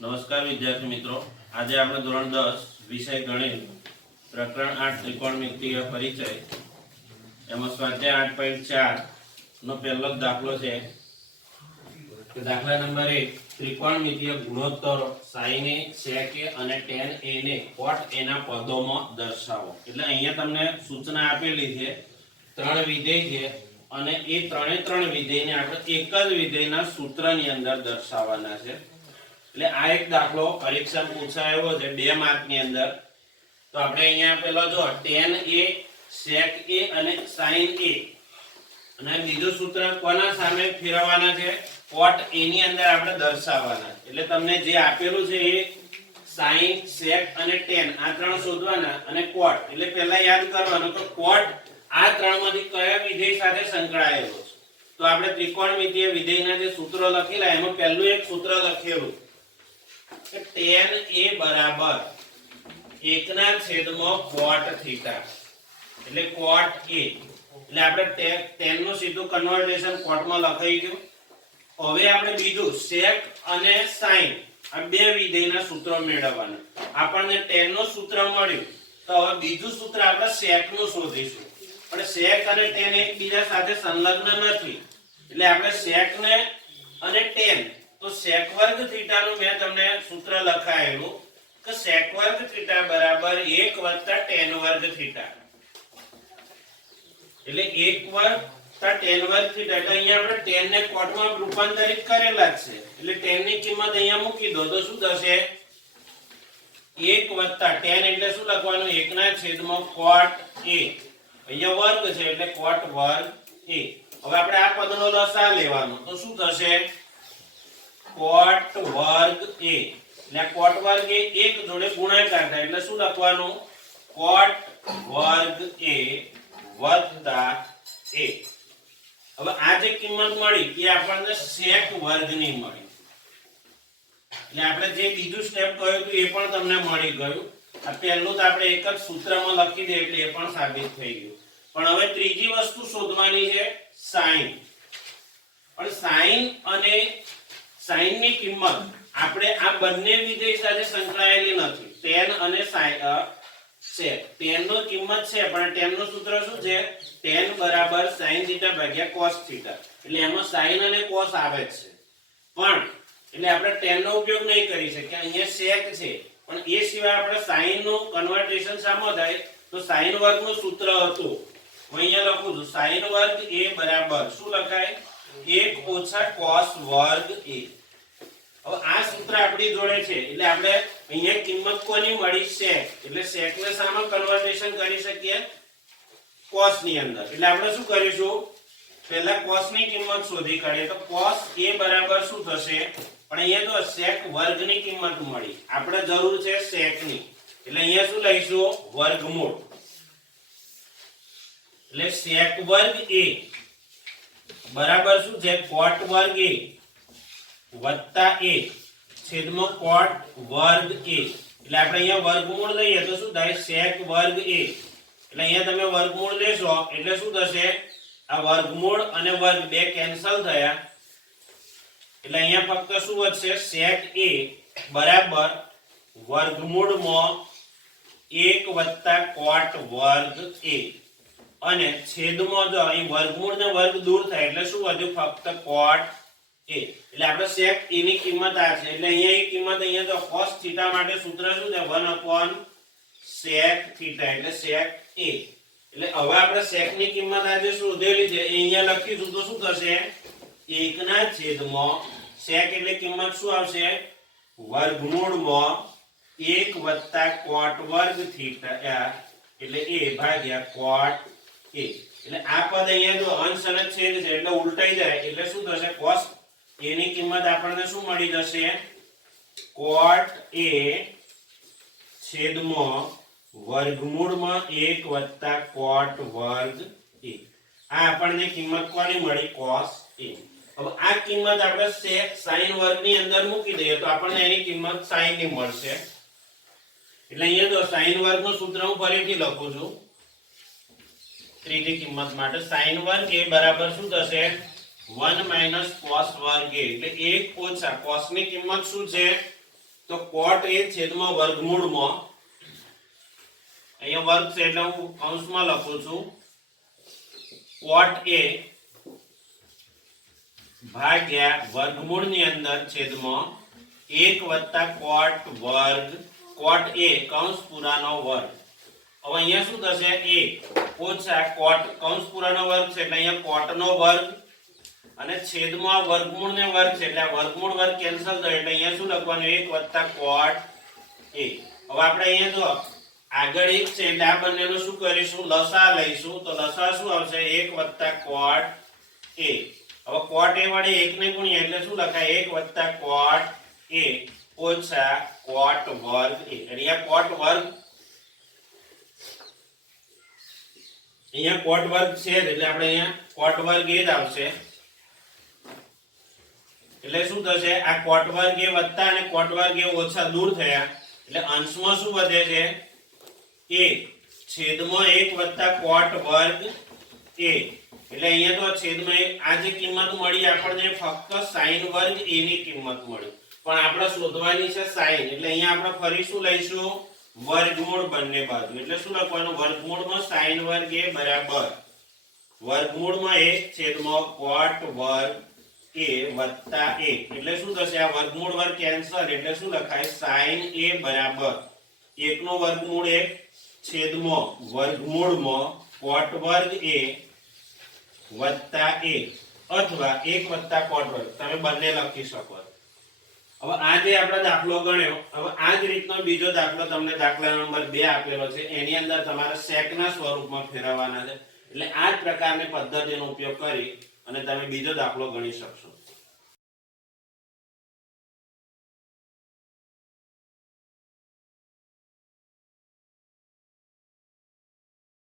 નમસ્કાર વિદ્યાર્થી મિત્રો. આજે આપણે ધોરણ દસ, વિષય ગણિત, પ્રકરણ આઠ ત્રિકોણમિતિય પરિચય. એમાં સ્વાધ્યાય આઠ પોઈન્ટ ચાર નો પહેલો દાખલો છે. દાખલા નંબર એક ત્રિકોણમિતિય ગુણોત્તરો સાઈન સેક અને ટેન એ ને કોટ એના પદોમાં દર્શાવો. એટલે અહીંયા તમને સૂચના આપેલી છે, ત્રણ વિધેય છે અને એ ત્રણે ત્રણ વિધેયને આપણે એક જ વિધેયના સૂત્રની અંદર દર્શાવવાના છે. એટલે આ એક દાખલો પરીક્ષા પૂછાયો છે બે માર્કની અંદર. તો આપણે અહીંયા પેલો જો ટેન એ સેક એ અને સાઈન એ અને બીજું સૂત્ર કોના સામે ફેરવવાના છે? કોટ એની અંદર આપણે દર્શાવવાના એટલે તમને જે આપેલું છે એ સાઈન સેક અને ટેન આ ત્રણ શોધવાના અને કોટ એટલે પહેલા યાદ કરવાનું તો કોટ આ ત્રણમાંથી કયા વિધેય સાથે સંકળાયેલો છે? તો આપણે ત્રિકોણમિતિય વિધેયના જે સૂત્રો લખેલા, એમાં પહેલું એક સૂત્ર લખેલું. કે tan a બરાબર એકના છેદમાં cot થીટા. એટલે cot a એટલે આપણે tan નું સીધું કન્વર્ટેશન cot માં લખાઈ ગયું. હવે આપણે બીજું sec અને sin આ બે વિધેયના સૂત્રો મેળવવાના. આપણને tan નું સૂત્ર મળ્યું. તો હવે બીજું સૂત્ર આપણે sec નું શોધીશું. પણ sec અને tan એકબીજા સાથે સંલગ્ન નથી. એટલે આપણે sec ને અને tan તો sec વર્ગ થીટા નું મેં તમને સૂત્ર લખાયેલું કે sec વર્ગ થીટા બરાબર 1 tan વર્ગ થીટા એટલે 1 વર્ગ tan વર્ગ થીટા એટલે અહીંયા આપણે tan ને cot માં રૂપાંતરિત કરેલા છે. એટલે tan ની કિંમત અહીંયા મૂકી દો, તો શું થશે? 1 વત્તા tan એટલે શું લખવાનું? 1 ના છેદમાં cot a. અહીંયા વર્ગ છે, એટલે cot વર્ગ a. હવે આપણે આ પદનો લસા લેવાનો. તો શું થશે? કોટ વર્ગ એ. એટલે કોટ વર્ગ એ એક જોડે ગુણાકાર થાય. એટલે શું લખવાનું? કોટ વર્ગ એ વત્તા એ હવે આ જે કિંમત મળી એ આપણને sec વર્ગની મળી. એટલે આપણે જે બીજું સ્ટેપ કહ્યું હતું એ પણ તમને મળી ગયું. આ પહેલું તો આપણે એક જ સૂત્રમાં લખી દે એટલે એ પણ સાબિત થઈ ગયું. પણ હવે ત્રીજી વસ્તુ શોધવાની છે સાઈન. પણ સાઈન અને sin ની કિંમત આપણે આ બંને વિધેય સાથે સંકળાયેલી નથી. tan અને sec tan નો કિંમત છે, પણ tan નું સૂત્ર શું છે? tan બરાબર sin થીટા ભાગ્યા cos થીટા. એટલે એમાં sin અને cos આવે છે. પણ, એટલે આપણે tan નો ઉપયોગ નહીં કરી શકીએ. અહીંયા sec છે. પણ એ સિવાય આપણે sin નું કન્વર્ટેશન સામો થાય તો sin વર્ગનું સૂત્ર હતું. હું અહીંયા લખું છું. sin વર્ગ a બરાબર શું લખાય? 1 ઓછા cos વર્ગ a હવે આ સૂત્ર આપણી જોડે છે. એટલે આપણે અહીંયા કિંમત કોની મળી sec એટલે સેક ને સામે કન્વર્ટેશન કરી શકીએ કોસની અંદર. એટલે આપણે શું કરીશું? પહેલા કોસની કિંમત શોધી કાઢીએ. તો કોસ એ બરાબર શું થશે? પણ અહીંયા તો sec વર્ગની કિંમત મળી. આપણે જરૂર છે sec ની એટલે અહીંયા શું લઈશું? વર્ગમૂળ. એટલે સેક વર્ગ એ બરાબર શું છે? કોટ વર્ગ a વત્તા એક, છેદમાં કોટ વર્ગ એક. એટલે આપણે અહીંયા વર્ગમૂળ લઈએ તો શું થાય? સેક વર્ગ એક. એટલે અહીંયા તમે વર્ગમૂળ લેશો, એટલે શું થશે? આ વર્ગમૂળ અને વર્ગ બે કેન્સલ થયા. એટલે અહીંયા ફક્ત શું વધશે? સેક એ બરાબર વર્ગમૂળમાં એક વત્તા કોટ વર્ગ એ અને છેદમાં જો અહીં વર્ગમૂળ ને વર્ગ દૂર થાય, એટલે શું વધ્યું? ફક્ત cot a. એટલે આપણે sec a ની કિંમત આ છે. એટલે અહીંયા એ કિંમત અહીંયા તો cos થીટા માટે સૂત્ર શું છે? 1 upon sec થીટા એટલે sec a. એટલે હવે આપણે sec ની કિંમત આજે શોધેલી છે, એ અહીંયા લખીશું તો શું થશે? 1 ના છેદમાં sec એટલે કિંમત શું આવશે? વર્ગમૂળમાં 1 વત્તા cot વર્ગ થીટા એટલે a ભાગ્યા cot a. એટલે આ પદ અહીંયા જો અંશ અને છેદ છે, એટલે ઉલટાઈ જાય, એટલે શું થશે? cos a ની કિંમત આપણને શું મળી જશે? કોટ એ છેદમાં વર્ગમૂળમાં એક વત્તા કોટ વર્ગ એ. આ આપણને કિંમત કોની મળી? કોસ એ. હવે આ કિંમત આપણે સાઈન વર્ગની અંદર મૂકી દઈએ તો આપણને એની કિંમત સાઈનની મળશે. એટલે અહીંયા જો વર્ગ વર્ગનું સૂત્ર હું ફરીથી લખું છું. ત્રીજી કિંમત માટે સાઈન વર્ગ એ બરાબર શું થશે? 1 cos વર્ગ a એટલે 1 ઓછા cos ની કિંમત શું છે તો કોટ એ છેદમાં વર્ગમૂળમાં અહીંયા વર્ગ છે એટલે હું કૌંસમાં લખું છું કોટ એ ભાગ્યા વર્ગમૂળની અંદર છેદમાં એક વત્તા કોટ વર્ગ કોટ એ કૌંસ પૂરાનો વર્ગ હવે અહીંયા શું થશે એક ઓછા કોટ કૌંસ પૂરાનો વર્ગ છે એટલે અહીંયા કોટનો વર્ગ અને છેદમાં વર્ગમૂળ ને વર્ગ છે, એટલે આ વર્ગમૂળ વર્ગ કેન્સલ થયો, એટલે અહીંયા શું લખવાનું? એક વત્તા કોટ એ હવે આપણે અહીંયા જો આગળ એક છે, એટલે આ બંનેનું શું કરીશું? લસા લઈશું. તો લસા શું આવશે? એક વત્તા કોટ એ હવે કોટ એ વડે એક ને ગુણીએ, એટલે શું લખાય? એક વત્તા કોટ એ ઓછા કોટ વર્ગ એ અહીંયા કોટ વર્ગ, અહીંયા કોટ વર્ગ છે જ, એટલે આપણે અહીંયા કોટ વર્ગ એ જ આવશે. એટલે શું થશે? આ કોટ વર્ગ એ વત્તા અને કોટ વર્ગ એ ઓછા દૂર થયા. એટલે અંશમાં શું વધે છે? એ છેદમાં એક વત્તા કોટ વર્ગ એ. એટલે અહીંયા તો છેદમાં આ જે કિંમત મળી, આપણને ફક્ત સાઈન વર્ગ એ ની કિંમત મળી. પણ આપણે શોધવાની છે સાઈન એટલે અહીંયા આપણે ફરી શું લઈશું? વર્ગમૂળ બંને બાજુ. એટલે શું લખવાનું? વર્ગમૂળમાં સાઈન વર્ગ એ બરાબર. વર્ગમૂળમાં એક છેદમાં કોટ વર્ગ એ વત્તા એ એટલે શું થશે? આ વર્ગમૂળ વર્ગ કેન્સલ એટલે શું લખાય? સાઈન એ બરાબર. એક નો વર્ગમૂળ એક છેદમાં વર્ગમૂળમાં કોટ વર્ગ એ વત્તા એ અથવા એક વત્તા કોટ વર્ગ. તમે બંને લખી શકો. હવે આ જે આપણે દાખલો ગણ્યો, હવે આ જ રીતનો બીજો દાખલો તમને દાખલા નંબર બે આપેલો છે. એની અંદર તમારે સેકના સ્વરૂપમાં ફેરવવાના છે. એટલે આ જ પ્રકારની પદ્ધતિનો ઉપયોગ કરી અને તમે બીજો દાખલો ગણી શકશો.